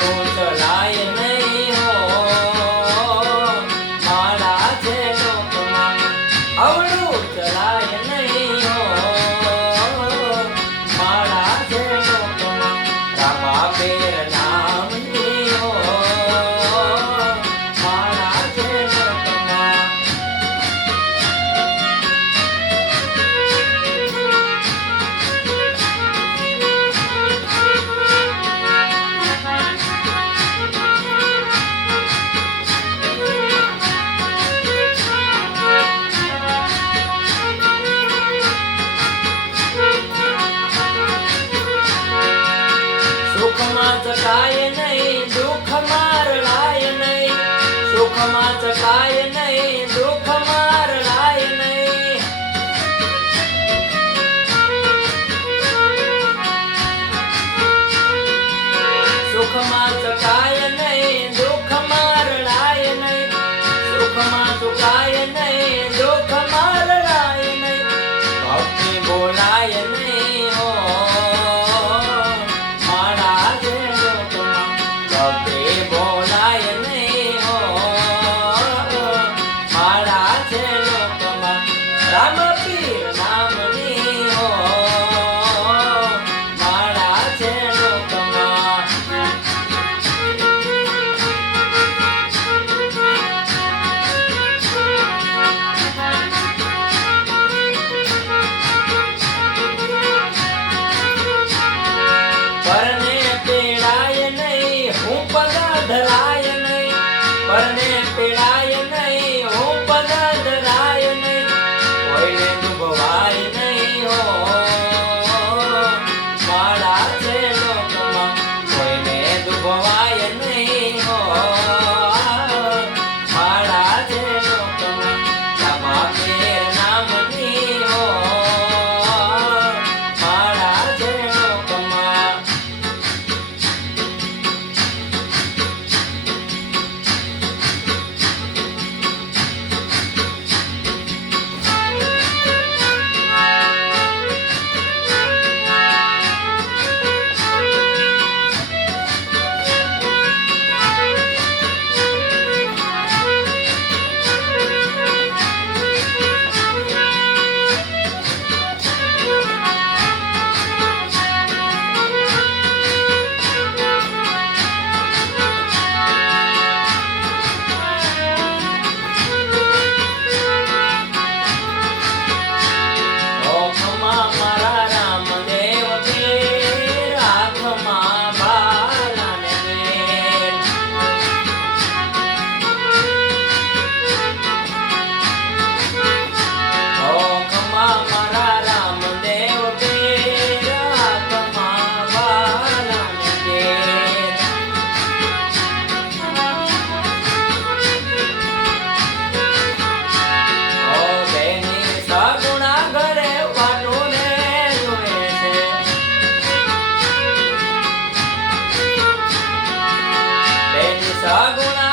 અવળું ચલાય નહીં હો મારા છે લોકમાં અવળું ચલાય નહીં હો મારા છે લોકમાં રામા બેર નામની હો મારા છે લોકમાં સુખમાં ચકાય નહીં દુઃખ મારલાય નહીં સુખમાં ચકાય નહીં દુઃખ મારલાય નહીં સુખમાં ચકાય નહીં દુઃખ મારલાય નહીં સુખમાં ચુકાય નહીં દુઃખ મારલાય નહીં ભક્તિ બોલાય નહીં હો ભક્તિ બોલાય નહીં હો મારા છે લોકમાં રામ પીર નામની હો મારા છે લોકમાં પરને પીડાય નહીં હું પગા ધરાય નહીં પરને પીડાય નહીં હું પગા ધરાય નહીં કોઈને ડૂબવાય નહીં હો મારા છે લોકમાં કોઈને ડૂબવાય નહીં હો મારા છે લોકમાં રામા પીર નામની હો મારા છે લોકમાં સગુણા